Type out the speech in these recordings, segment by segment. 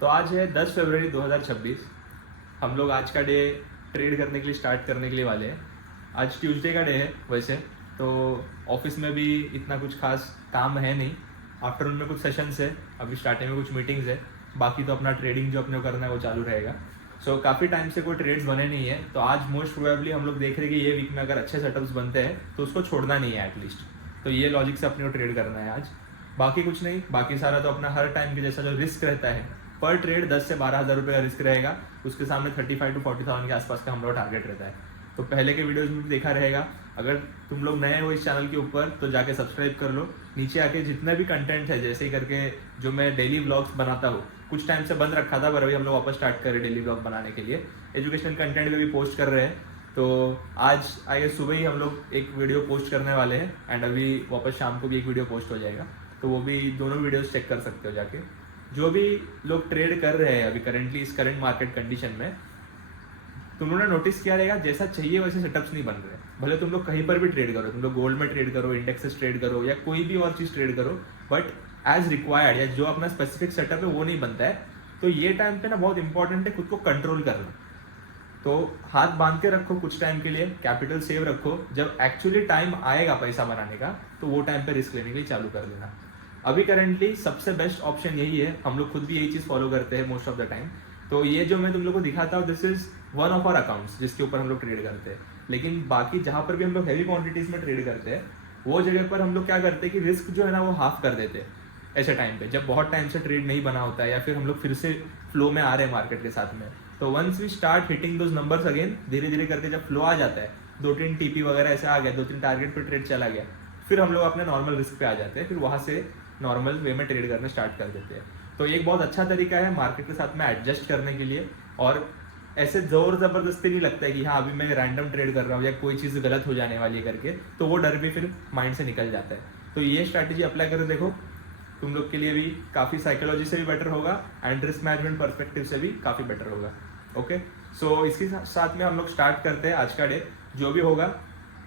तो आज है 10 फरवरी 2026। हम लोग आज का डे ट्रेड करने के लिए स्टार्ट करने के लिए वाले हैं। आज ट्यूसडे का डे है वैसे तो ऑफिस में भी इतना कुछ खास काम है नहीं। आफ्टरनून में कुछ सेशंस है, अभी स्टार्टिंग में कुछ मीटिंग्स है, बाकी तो अपना ट्रेडिंग जो अपने को करना है वो चालू रहेगा। सो काफ़ी टाइम से कोई ट्रेड्स बने नहीं है, तो आज मोस्ट प्रोबेबली हम लोग देख रहे हैं कि ये वीक में अगर अच्छे सेटअप्स बनते हैं तो उसको छोड़ना नहीं है एटलीस्ट। तो ये लॉजिक से अपने को ट्रेड करना है आज, बाकी कुछ नहीं। बाकी सारा तो अपना हर टाइम के जैसा जो रिस्क रहता है पर ट्रेड 10 से 12 हज़ार रुपये का रिस्क रहेगा, उसके सामने 35 to 40,000 के आसपास का हम लोग टारगेट रहता है। तो पहले के वीडियोस में भी देखा रहेगा। अगर तुम लोग नए हो इस चैनल के ऊपर तो जाके सब्सक्राइब कर लो। नीचे आके जितने भी कंटेंट है जैसे ही करके जो मैं डेली व्लॉग्स बनाता हूँ, कुछ टाइम से बंद रखा था पर अभी हम लोग वापस स्टार्ट कर रहे हैं डेली व्लॉग बनाने के लिए। एजुकेशनल कंटेंट भी पोस्ट कर रहे हैं, तो आज आइए सुबह ही हम लोग एक वीडियो पोस्ट करने वाले हैं एंड अभी वापस शाम को भी एक वीडियो पोस्ट हो जाएगा, तो वो भी दोनों वीडियोस चेक कर सकते हो जाके। जो भी लोग ट्रेड कर रहे हैं अभी करेंटली इस करंट मार्केट कंडीशन में, तुम लोगों ने नोटिस किया रहेगा जैसा चाहिए वैसे सेटअप्स नहीं बन रहे। भले तुम लोग कहीं पर भी ट्रेड करो, तुम लोग गोल्ड में ट्रेड करो, इंडेक्सेस ट्रेड करो या कोई भी और चीज़ ट्रेड करो, बट एज रिक्वायर्ड या जो अपना स्पेसिफिक सेटअप है वो नहीं बनता है। तो ये टाइम पे ना बहुत इंपॉर्टेंट है खुद को कंट्रोल करना। तो हाथ बांध के रखो कुछ टाइम के लिए, कैपिटल सेव रखो, जब एक्चुअली टाइम आएगा पैसा बनाने का तो वो टाइम पे रिस्क लेने के लिए चालू कर देना। अभी करेंटली सबसे बेस्ट ऑप्शन यही है, हम लोग खुद भी यही चीज़ फॉलो करते हैं मोस्ट ऑफ द टाइम। तो ये जो मैं तुम लोग को दिखाता हूँ this is one of our accounts जिसके ऊपर हम लोग ट्रेड करते हैं। लेकिन बाकी जहाँ पर भी हम लोग हैवी क्वांटिटीज में ट्रेड करते हैं वो जगह पर हम लोग क्या करते हैं कि रिस्क जो है ना वो हाफ कर देते हैं ऐसे टाइम पे, जब बहुत टाइम से ट्रेड नहीं बना होता है या फिर हम लोग फिर से फ्लो में आ रहे हैं मार्केट के साथ में। तो once we start hitting those numbers again, धीरे धीरे करके जब फ्लो आ जाता है, 2-3 टीपी वगैरह ऐसे आ गया, 2-3 टारगेट पे ट्रेड चला गया, फिर हम लोग अपने नॉर्मल रिस्क पे आ जाते हैं, फिर वहाँ से नॉर्मल वे में ट्रेड करना स्टार्ट कर देते हैं। तो एक बहुत अच्छा तरीका है मार्केट के साथ में एडजस्ट करने के लिए, और ऐसे जोर ज़बरदस्ती नहीं लगता है कि हाँ अभी मैं रैंडम ट्रेड कर रहा हूँ या कोई चीज़ गलत हो जाने वाली है करके, तो वो डर भी फिर माइंड से निकल जाता है। तो ये स्ट्रैटेजी अप्लाई करो, देखो तुम लोग के लिए भी काफ़ी साइकोलॉजी से भी बेटर होगा एंड रिस्क मैनेजमेंट पर्सपेक्टिव से भी काफ़ी बेटर होगा। ओके, सो इसके साथ में हम लोग स्टार्ट करते हैं आज का डे। जो भी होगा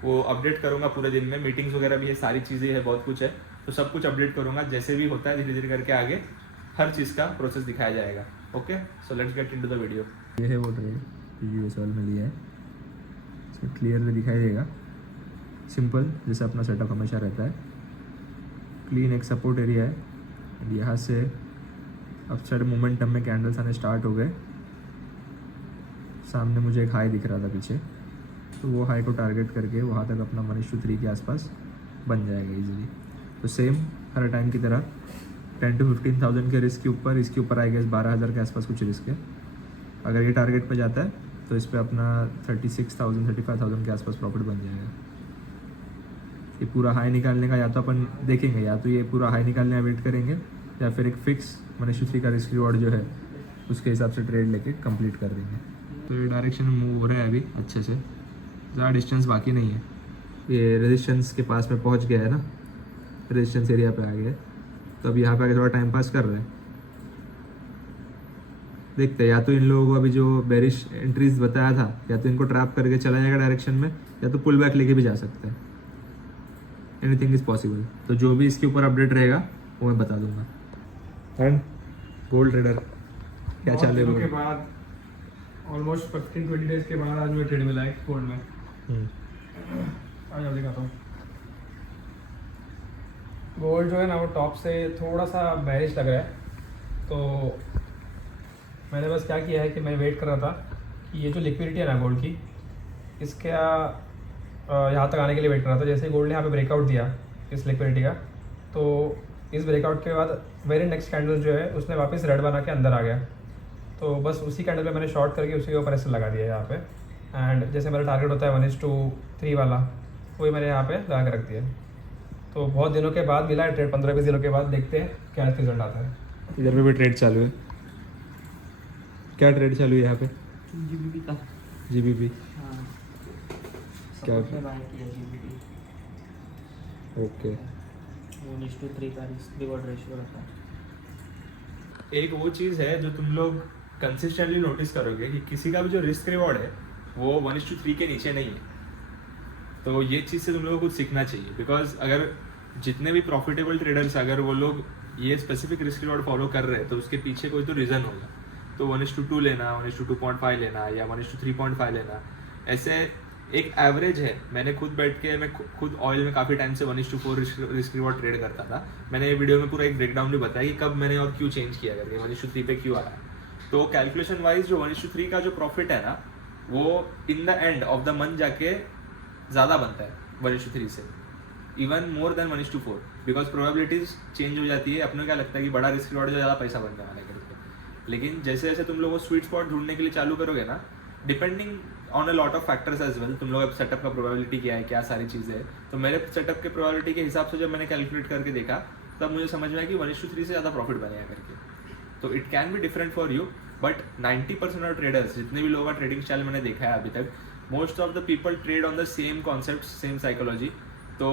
वो अपडेट करूँगा पूरे दिन में, मीटिंग्स वगैरह भी है, सारी चीज़ें है, बहुत कुछ है, तो सब कुछ अपडेट करूँगा। जैसे भी होता है धीरे धीरे करके आगे हर चीज़ का प्रोसेस दिखाया जाएगा। Okay, so let's get into the video. ये है वो ट्रेड यूएस वाल में लिया है, इसमें क्लियरली दिखाई देगा। सिंपल जैसे अपना सेटअप हमेशा रहता है। क्लीन एक सपोर्ट एरिया है, यहाँ से अपसाइड मोमेंटम में कैंडल्स आने स्टार्ट हो गए। सामने मुझे एक हाई दिख रहा था पीछे, तो वो हाई को टारगेट करके वहाँ तक अपना 1:3 के आसपास बन जाएगा इजीली। तो सेम हर टाइम की तरह 10 to 15,000 के रिस्क के ऊपर, इसके ऊपर आई गेस 12,000 के आसपास कुछ रिस्क है। अगर ये टारगेट पे जाता है तो इस पर अपना 36,000 35,000 के आसपास प्रॉफिट बन जाएगा। ये पूरा हाई निकालने का या तो अपन देखेंगे, या तो ये पूरा हाई निकालने का वेट करेंगे या फिर एक फिक्स 1:3 का रिस्क रिवॉर्ड जो है उसके हिसाब से ट्रेड लेके कंप्लीट कर देंगे। तो ये डायरेक्शन में मूव हो रहा है अभी अच्छे से, ज़्यादा डिस्टेंस बाकी नहीं है। ये रेजिस्टेंस के पास में पहुंच गया है ना, रेजिस्टेंस एरिया पे आ गया है, तो अब यहाँ पे आके थोड़ा टाइम पास कर रहे हैं। देखते हैं या तो इन लोगों को अभी जो बेरिश एंट्रीज बताया था या तो इनको ट्रैप करके चला जाएगा डायरेक्शन में, या तो पुल बैक लेके भी जा सकते हैं। Anything is possible. तो जो भी इसके ऊपर अपडेट रहेगा वो मैं बता दूंगा। एंड गोल्ड ट्रेडर क्या चाल रहा है? के बाद ऑलमोस्ट 15-20 डेज के बाद आज मुझे ट्रेड मिला है गोल्ड में। आज आप दिखाता हूँ। गोल्ड जो है ना वो टॉप से थोड़ा सा बेरिश लग रहा है, तो मैंने बस क्या किया है कि मैं वेट कर रहा था कि ये जो लिक्विडिटी है ना गोल्ड की, इसके यहाँ तक आने के लिए वेट कर रहा था। जैसे ही गोल्ड ने यहाँ पे ब्रेकआउट दिया इस लिक्विडिटी का, तो इस ब्रेकआउट के बाद वेरी नेक्स्ट कैंडल जो है उसने वापस रेड बना के अंदर आ गया। तो बस उसी कैंडल पे मैंने शॉर्ट करके उसी के ऊपर ऐसे लगा दिया यहाँ पे, एंड जैसे मेरा टारगेट होता है 1:3 वाला, वही मैंने यहाँ पे लगा के रख दिया। तो बहुत दिनों के बाद मिला है ट्रेड, 15-20 दिनों के बाद देखते हैं क्या रिजल्ट आता है। इधर पे भी ट्रेड चालू है। क्या ट्रेड चालू है यहाँ पे? जीबीपी का। जीबीपी हाँ, क्या? सपोर्ट में बाय किया जीबीपी। ओके, 1:3 का रिस्क रिवॉर्ड रेशियो रखा। एक वो चीज़ है जो तुम लोग कंसिस्टेंटली नोटिस करोगे कि किसी का भी जो रिस्क रिवॉर्ड है वो 1:3 के नीचे नहीं है। तो ये चीज़ से तुम लोगों को कुछ सीखना चाहिए, बिकॉज अगर जितने भी प्रॉफिटेबल ट्रेडर्स अगर वो लोग ये स्पेसिफिक रिस्क रिवॉर्ड फॉलो कर रहे हैं तो उसके पीछे कोई तो रीज़न होगा। तो 1:2 लेना, 1:2.5 लेना या 1:3.5 लेना, ऐसे एक एवरेज है। मैंने खुद बैठ के मैं खुद ऑयल में काफ़ी टाइम से 1:4 रिस्क रिवॉर्ड ट्रेड करता था। मैंने ये वीडियो में पूरा एक ब्रेकडाउन भी बताया कि कब मैंने और क्यों चेंज किया करके 1:3 पे क्यों आया। तो कैलकुलेशन वाइज जो 1:3 का जो प्रॉफिट है ना, वो in the end of the month जाके ज़्यादा बनता है 1:3 से, even more than 1:4, because probabilities change हो जाती है। अपने क्या लगता है कि बड़ा रिस्क रिवॉर्ड ज़्यादा पैसा बनने वाला है करके, लेकिन जैसे जैसे तुम लोग वो स्वीट स्पॉट ढूंढने के लिए चालू करोगे ना, depending on a lot of factors as well, तुम लोग अब सेटअप का प्रोबेबिलिटी क्या है, क्या सारी चीज़ें है। तो मेरे सेटअप के प्रोबेबिलिटी के हिसाब से जब मैंने कैलकुलेट करके देखा तब मुझे समझ में आया कि 1:3 से ज़्यादा प्रॉफिट बनेगा करके। तो it can be different for you, but 90% of traders, जितने भी लोगों का ट्रेडिंग स्टाइल मैंने देखा है अभी तक, most of the people trade on the same concept, same psychology. तो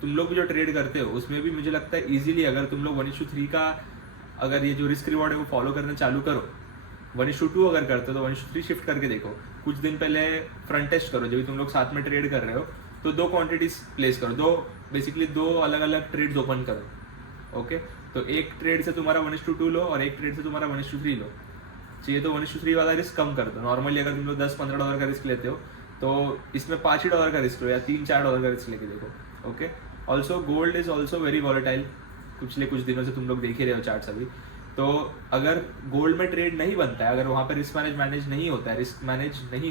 तुम लोग भी जो ट्रेड करते हो उसमें भी मुझे लगता है ईजिली अगर तुम लोग 1:3 का अगर ये जो रिस्क रिवॉर्ड है वो फॉलो करना चालू करो, 1:2 अगर करते हो तो 1:3 शिफ्ट करके देखो। कुछ दिन पहले फ्रंट टेस्ट करो, जब भी तुम लोग साथ में ट्रेड कर रहे हो तो 2 क्वांटिटीज प्लेस करो, बेसिकली 2 अलग अलग ट्रेड्स ओपन करो। ओके, तो एक ट्रेड से तुम्हारा 1:2 लो और एक ट्रेड से तुम्हारा 1:3 लो। चाहिए तो 1:3 वाला रिस्क कम कर दो। नॉर्मली अगर तुम लोग $10-15 का रिस्क लेते हो तो इसमें $5 का रिस्क लो या $3-4 का रिस्क लेके देखो। Okay, also gold is also very volatile, पिछले कुछ दिनों से तुम लोग देख ही रहे हो चार्ट अभी। तो अगर गोल्ड में ट्रेड नहीं बनता है, अगर वहाँ पे रिस्क मैनेज नहीं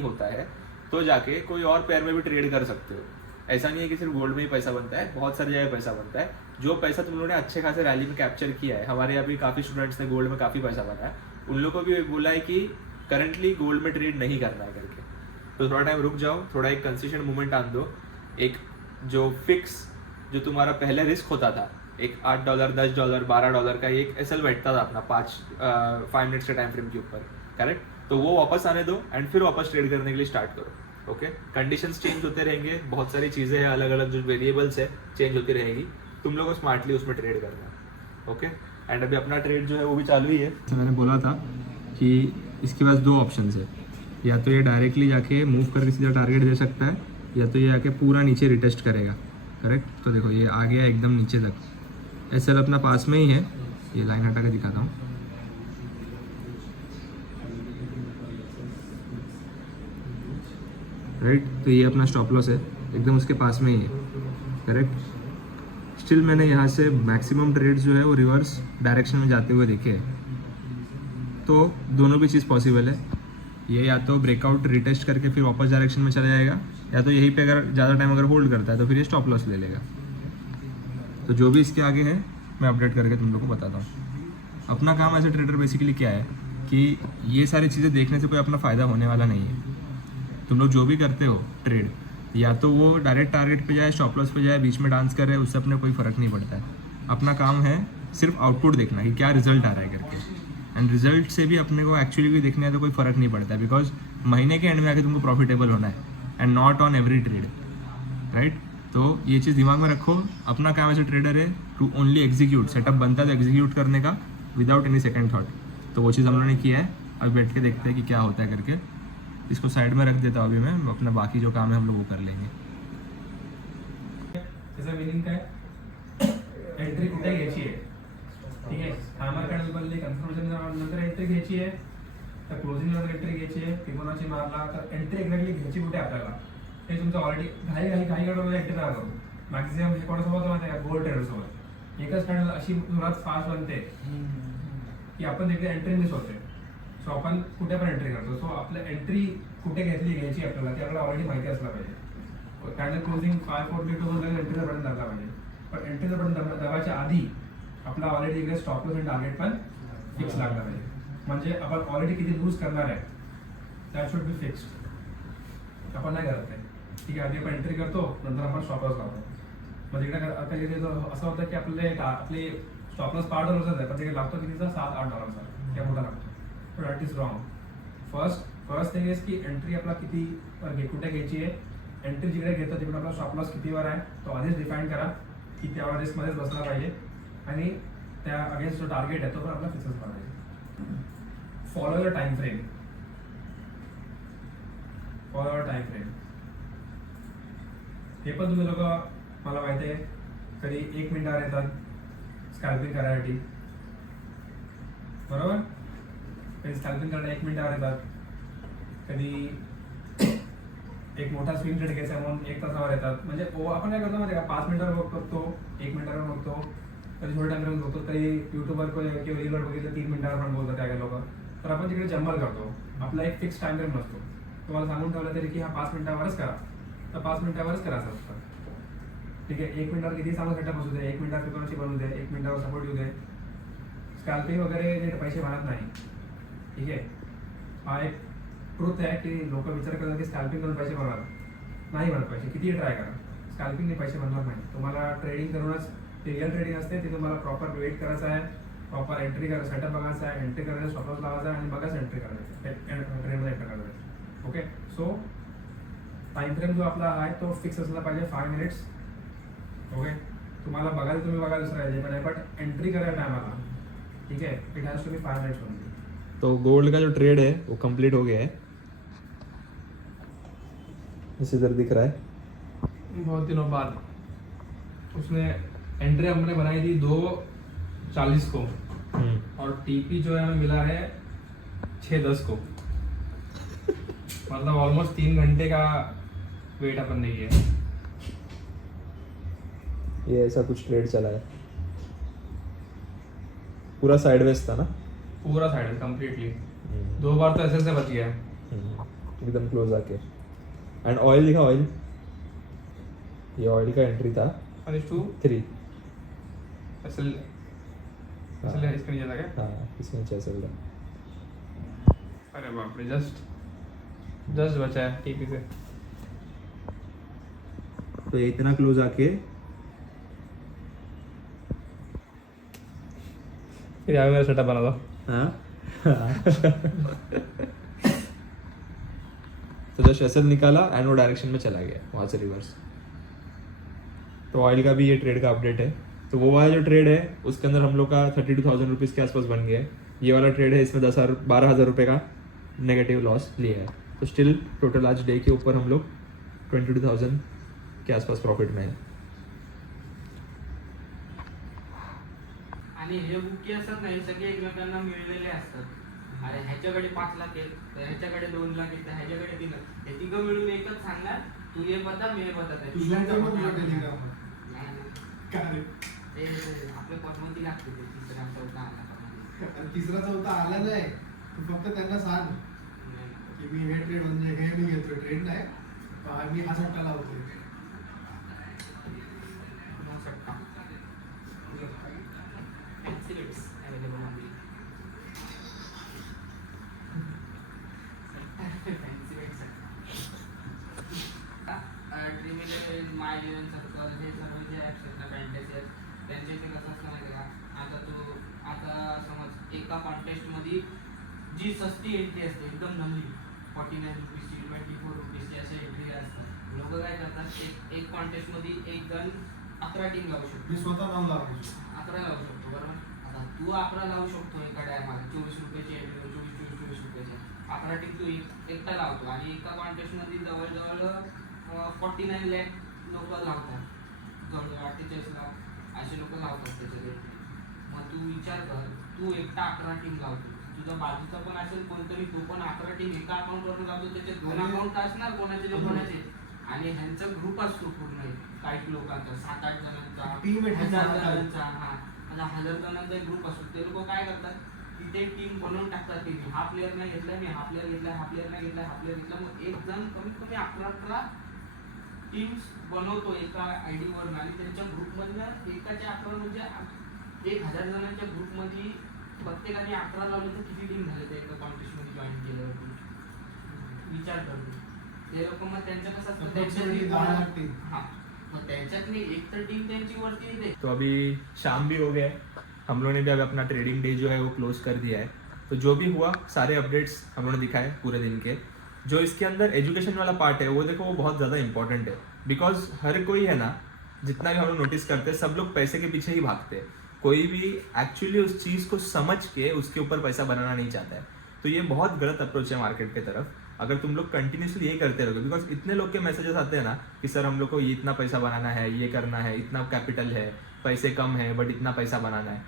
होता है तो जाके कोई और पेयर में भी ट्रेड कर सकते हो। ऐसा नहीं है कि सिर्फ गोल्ड में ही पैसा बनता है, बहुत सारी जगह पैसा बनता है। जो पैसा तुम लोगों ने अच्छे खासे रैली में कैप्चर किया है, हमारे यहाँ भी काफ़ी स्टूडेंट्स ने गोल्ड में काफ़ी पैसा बनाया, उन लोगों को भी बोला है कि करंटली गोल्ड में ट्रेड नहीं करना है करके। तो थोड़ा टाइम रुक जाओ, थोड़ा एक कंसिस्टेंट मूवमेंट आन दो। एक जो फिक्स जो तुम्हारा पहले रिस्क होता था, एक $8, $10, $12 का एक एसएल बैठता था अपना 5 मिनट्स के टाइम फ्रेम के ऊपर, करेक्ट। तो वो वापस आने दो एंड फिर वापस ट्रेड करने के लिए स्टार्ट करो। ओके, कंडीशंस चेंज होते रहेंगे, बहुत सारी चीज़ें हैं, अलग अलग जो वेरिएबल्स है चेंज होती रहेगी, तुम लोगों को स्मार्टली उसमें ट्रेड करना है। ओके, एंड अभी अपना ट्रेड जो है वो भी चालू ही है। तो मैंने बोला था कि इसके पास 2 ऑप्शन है, या तो ये डायरेक्टली जाके मूव करके सीधा टारगेट दे सकता है, या तो ये जाके पूरा नीचे रिटेस्ट करेगा, करेक्ट। तो देखो ये आ गया एकदम नीचे तक, एसएल अपना पास में ही है, ये लाइन हटा के दिखाता हूँ। राइट, तो ये अपना स्टॉप लॉस है, एकदम उसके पास में ही है, करेक्ट। स्टिल मैंने यहाँ से मैक्सिमम ट्रेड्स जो है वो रिवर्स डायरेक्शन में जाते हुए देखे हैं। तो दोनों भी चीज़ पॉसिबल है, ये या तो ब्रेकआउट रिटेस्ट करके फिर वापस डायरेक्शन में चला जाएगा, या तो यहीं पे अगर ज़्यादा टाइम अगर होल्ड करता है तो फिर ये स्टॉप लॉस ले लेगा। तो जो भी इसके आगे है मैं अपडेट करके तुम लोग को बताता हूँ। अपना काम एज ए ट्रेडर बेसिकली क्या है कि ये सारी चीज़ें देखने से कोई अपना फ़ायदा होने वाला नहीं है। तुम लोग जो भी करते हो ट्रेड, या तो वो डायरेक्ट टारगेट पे जाए, स्टॉप लॉस पे जाए, बीच में डांस कर रहे हैं, उससे अपने कोई फ़र्क नहीं पड़ता है। अपना काम है सिर्फ आउटपुट देखना कि क्या रिजल्ट आ रहा है करके, एंड रिजल्ट से भी अपने को एक्चुअली भी देखने है तो कोई फ़र्क नहीं पड़ता है, बिकॉज महीने के एंड में आके तुमको प्रॉफिटेबल होना है and not on every trade, right. तो ये चीज़ दिमाग में रखो, अपना काम ऐसे ट्रेडर है टू ओनली एग्जीक्यूट, सेटअप बनता है तो एग्जीक्यूट करने का विदाउट एनी सेकंड थॉट। तो वो चीज़ हम लोगों ने किया है, अब बैठ के देखते हैं कि क्या होता है करके। इसको साइड में रख देता हूँ अभी मैं, अपना बाकी जो काम है हम लोग वो कर लेंगे। त्याचा मीनिंग काय, एंट्री कुठे घ्यायची आहे, ठीक आहे। हॅमर कॅन्डल बनली, कन्फर्मेशन नंतर एंट्री घ्यायची आहे, तर क्लोजिंग नंतर एंट्री घ्यायची आहे, फिबोनाची मारला तर एंट्री एक्झॅक्टली घ्यायची कुठे आपल्याला, हे तुमचं ऑलरेडी घाई गडबड एंट्री करा करू। मॅक्झिमम हे कोणासोबत माहिती आहे का, गोल्ड ट्रेडर सोबत एकच कॅन्डल अशी जोरात फास्ट बनते की आपण तिथे एंट्री मिस होते। सो आपण कुठे पण एंट्री करतो, सो आपलं एंट्री कुठे घ्यायची आपल्याला ते आपल्याला ऑलरेडी माहिती असलं पाहिजे। कॅन्डल क्लोजिंग 542 मध्ये एंट्रीचं बटन दाबला पाहिजे, पण एंट्रीचं बटन दाबायच्या आधी आपला ऑलरेडी इकडे स्टॉप लॉस आणि टार्गेट पण फिक्स लागला पाहिजे, म्हणजे आपण ऑलरेडी किती लूज करणार आहे दॅट शुड बी फिक्स्ड। आपण नाही करत आहे, ठीक आहे, आधी आपण एंट्री करतो, नंतर आपण स्टॉप लॉस लावतो। मग इकडे आता इथे असं होतं की आपले स्टॉप लॉस $5 आहे, पण तिकडे लागतो कितीचा $7-8 त्या मोठा लागतो, पण that is wrong. First thing is की एंट्री आपला किती कुठे घ्यायची आहे, एंट्री जिकडे घेतो तिकडे आपला स्टॉप लॉस कितीवर आहे तो आधीच डिफाईन करा की त्या रिस्कमध्येच बसला पाहिजे, आणि त्या अगेन्स्ट जो टार्गेट आहे तो पण आपला फिक्सच पाहिजे। फॉलो युअर टाइम फ्रेम, हे पण तुम्ही लोक मला माहिती आहे कधी 1 मिनिटावर येतात, स्कॅल्पिंग करायसाठी, बरोबर. कधी स्कॅल्पिंग करायला 1 मिनिटावर येतात, कधी एक मोठा स्विंग ट्रेड घ्यायचा म्हणून 1 तासावर येतात. म्हणजे आपण काय करतो माहिती का, 5 मिनिटावर बघतो, 1 मिनिटावर बघतो, कधी थोड्या टाइमवर बघतो, कधी युट्यूबवर किंवा रीलवर बघितलं 3 मिनिटावर पण बोलतात काय लोक. तर आपण तिकडे जंबल करतो, आपला एक फिक्स टाइम फ्रेम नसतो. तुम्हाला सांगून ठेवलं तरी की हा 5 मिनिटावरच करा, तर 5 मिनिटावरच करायचं असतं. ठीक आहे, 1 मिनिटावर किती चांगला सेटअप असू दे, 1 मिनिटावर फिबोनाची बनवू दे, 1 मिनिटावर सपोर्ट येऊ दे, स्कॅल्पिंग वगैरे जे पैसे बनत नाही. ठीक आहे, हा एक ट्रूथ आहे की लोक विचार करतात की स्कॅल्पिंग करून पैसे बनवणार नाही. बनत पैसे कितीही ट्राय करा, स्कॅल्पिंगने पैसे बनणार नाही. तुम्हाला ट्रेडिंग करूनच, ते रिअल ट्रेडिंग असते, ते तुम्हाला प्रॉपर वेट करायचं आहे, प्रॉपर एंट्री करायचं, सेटअप बघायचा आहे, एंट्री करायचं, स्टॉप लॉस लावायचा आणि बघायचं एंट्री करायचं, ट्रेडमध्ये एंटर करायचं. ओके, सो टाइम फ्रेम जो आपला आहे तो फिक्स असला पाहिजे 5 मिनिट्स. ओके, तुम्हाला बघायला तुम्ही बघा दुसरा आहे पण आहे, बट एंट्री करायला टायमाला. ठीक है, it has to be 5 minutes only. तो गोल्ड का जो ट्रेड है वो कंप्लीट हो गया है, इस इधर दिख रहा है. बहुत दिनों बाद उसने एंट्री हमने बनाई थी 2:40 को, और टीपी जो है हमें मिला है 6:10 को. मतलब ऑलमोस्ट 3 घंटे का वेट अपन ने किया. ये ऐसा कुछ ट्रेड चला है, पूरा साइडवेज था ना. पूरा साइड कंप्लीटली 2 बार तो ऐसे बच गया. एकदम क्लोज आके. एंड ऑयल दिखा, ऑयल, ये ऑयल का एंट्री था 1:3 3. इसलिए इसके नीचे था क्या? हाँ, इसमें नीचे चल रहा. अरे बाप रे, जस्ट बचा है टीपी से. तो ये इतना क्लोज आके फिर यहाँ मेरा सेटअप बना दो. हाँ. तो जस्ट ऐसे निकाला एंड वो डायरेक्शन में चला गया, वहाँ से रिवर्स. तो ऑयल का भी ये ट्रेड का अपडेट है. तो वो वाला जो ट्रेड है उसके अंदर हम लोग का 32,000 रुपीज़ के आसपास बन गया है. ये वाला ट्रेड है, इसमें 12,000 रुपये का नेगेटिव लॉस लिया है. तो स्टिल टोटल आज डे के ऊपर हम लोग 22,000 के आसपास प्रॉफिट में है. आणि हे बुकी असतात नाही, सगळे एकमेकांना मिळलेले असतात. अरे ह्याच्याकडे 5 लाख आहेत, तर ह्याच्याकडे 2 लाख आहेत, तर ह्याच्याकडे 3 लाख. हे तिघं मिळून एकच सांगणार, तू हे बता मी हे बता. आपल्या पटमती लागते ते तिसरा चौथा आला का. तिसरा चौथा आला नाही, तू फक्त त्यांना सांग की मी हे ट्रेड म्हणजे हे मी घेतोय, ट्रेड नाही मी हा सट्टा लावतोय. Fancy rates available on fancy rates. ड्रीम11, माय इलेव्हन सर्कल, हे सर्व जे ॲप्स आहेत ना, फॅन्टसी ॲप्स, त्यांच्या इथे कसं असतं माहिती का, आता समज एका कॉन्टेस्टमध्ये जी सस्ती एंट्री असते एकदम नवी 49 रुपीजची, 24 रुपीजची अशा एंट्री असतात. लोक काय करतात, एक कॉन्टेस्टमध्ये एक जण 11 टीम लावू शकतो. मी स्वतः नाव लावायचो. 11 लावू शकतो, बरोबर. आता तू 11 लावू शकतो एका टायमाला, 24 रुपयाची एंट्री, 24 रुपयाची 11 टीम तू एकटा लावतो. आणि एका कॉन्टेस्टमध्ये जवळजवळ 49 लाख लोक लावतात, जवळजवळ 48 लाख असे लोक लावतात त्याच्यात. मग तू विचार कर, तू एकटा 11 टीम लावतो, तुझा बाजूचा पण असेल कोणतरी, तू पण 11 टीम एका अकाउंटवरून लावतो, त्याचे 2 अकाउंट असणार कोणाचे ना कोणाचे. आणि ह्यांचा ग्रुप असतो पूर्ण काही लोकांचा, 7-8 जणांचा, टीम 1000 जणांचा. हा, आता 1000 जणांचा एक ग्रुप असतो. ते लोक काय करतात, तिथे टीम बनवून टाकतात. ते हा प्लेअर नाही घेतला, मी हा प्लेअर घेतला, हा प्लेअर नाही घेतला, हा प्लेअर घेतला. मग एक जण कमीत कमी 11 टीम्स बनवतो एका आयडीवरून, आणि त्यांच्या ग्रुपमधनं एकाच्या 11 म्हणजे 1000 जणांच्या ग्रुपमध्ये प्रत्येकाने 11 लावले तर किती टीम झाले ते एका कॉन्टेस्टमध्ये जॉईन केल्यावरती. विचार करतो ते लोक. मग त्यांचं कसं असतं, मग त्यांच्यातली एक तर टीम त्यांची वरती येते. तो अभी शाम भी हो गया है, हम लोगों ने भी अभी अपना ट्रेडिंग डे जो है वो क्लोज कर दिया है. तो जो भी हुआ सारे अपडेट्स हम लोगों ने दिखाए पूरे दिन के. जो इसके अंदर एजुकेशन वाला पार्ट है वो देखो वो बहुत ज़्यादा इंपॉर्टेंट है. बिकॉज हर कोई है ना, जितना भी हम लोग नोटिस करते हैं, सब लोग पैसे के पीछे ही भागते हैं. कोई भी एक्चुअली उस चीज़ को समझ के उसके ऊपर पैसा बनाना नहीं चाहता है. तो ये बहुत गलत अप्रोच है मार्केट की तरफ. अगर तुम लोग कंटिन्यूसली यही करते रहोगे, बिकॉज इतने लोग के मैसेजेस आते हैं ना कि सर हम लोग को ये इतना पैसा बनाना है, ये करना है, इतना कैपिटल है, पैसे कम है बट इतना पैसा बनाना है,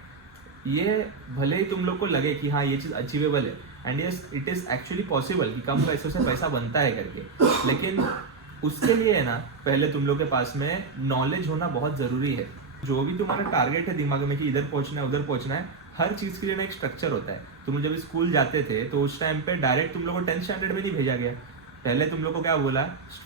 ये भले ही तुम लोग को लगे कि हाँ ये चीज़ अचीवेबल है and yes it is actually possible कि कम पैसों से पैसा बनता है करके, लेकिन उसके लिए है ना पहले तुम लोग के पास में नॉलेज होना बहुत ज़रूरी है। जो भी तुम्हारा टारगेट है दिमाग में कि इधर पहुंचना है उधर पहुंचना है, हर चीज़ के लिए ना एक स्ट्रक्चर होता है। तुम जब स्कूल जाते थे तो उस टाइम पे डायरेक्ट तुम लोग को 10th स्टैंडर्ड में नहीं भेजा गया। पहले तुम लोग को क्या बोला,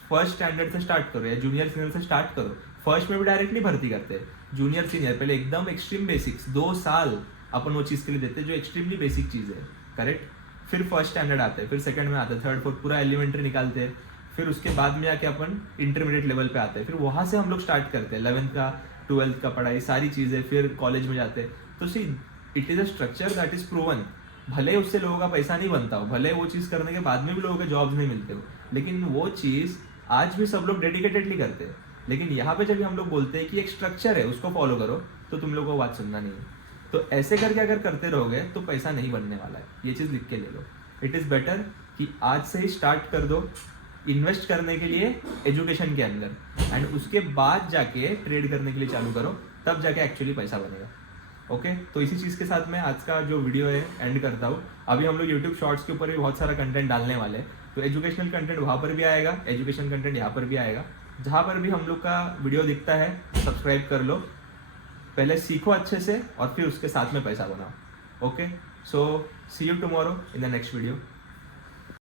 फर्स्ट स्टैंडर्ड से स्टार्ट करो या जूनियर सीनियर से स्टार्ट करो। फर्स्ट में भी डायरेक्ट नहीं भर्ती करते, जूनियर सीनियर पहले एकदम एक्सट्रीम बेसिक्स 2 साल अपन वो चीज़ के लिए देते जो एक्सट्रीमली बेसिक चीज़ है, करेक्ट। फिर फर्स्ट स्टैंडर्ड आते हैं, फिर सेकंड में आते हैं, थर्ड फोर्थ पूरा एलिमेंट्री निकालते हैं, फिर उसके बाद में आके अपन इंटरमीडिएट लेवल पे आते हैं, फिर वहाँ से हम लोग स्टार्ट करते हैं 11th का 12th का पढ़ाई सारी चीज़ें, फिर कॉलेज में जाते हैं। तो see it is a structure that is proven. भले उससे लोगों का पैसा नहीं बनता हो, भले वो चीज़ करने के बाद में भी लोगों के जॉब्स नहीं मिलते हो, लेकिन वो चीज़ आज भी सब लोग डेडिकेटेडली करते हैं। लेकिन यहाँ पे जब हम लोग बोलते हैं कि एक स्ट्रक्चर है उसको फॉलो करो, तो तुम लोगों को बात सुनना नहीं है। तो ऐसे करके अगर करते रहोगे तो पैसा नहीं बनने वाला है, ये चीज़ लिख के ले लो। इट इज़ बेटर कि आज से ही स्टार्ट कर दो इन्वेस्ट करने के लिए एजुकेशन के अंदर, एंड उसके बाद जाके ट्रेड करने के लिए चालू करो, तब जाके एक्चुअली पैसा बनेगा। ओके तो इसी चीज़ के साथ मैं आज का जो वीडियो है एंड करता हूँ। अभी हम लोग यूट्यूब शॉर्ट्स के ऊपर भी बहुत सारा कंटेंट डालने वाले हैं, तो एजुकेशनल कंटेंट वहाँ पर भी आएगा, एजुकेशन कंटेंट यहाँ पर भी आएगा। जहाँ पर भी हम लोग का वीडियो दिखता है सब्सक्राइब कर लो, पहले सीखो अच्छे से और फिर उसके साथ में पैसा बनाओ। Okay so see you tomorrow in the next video.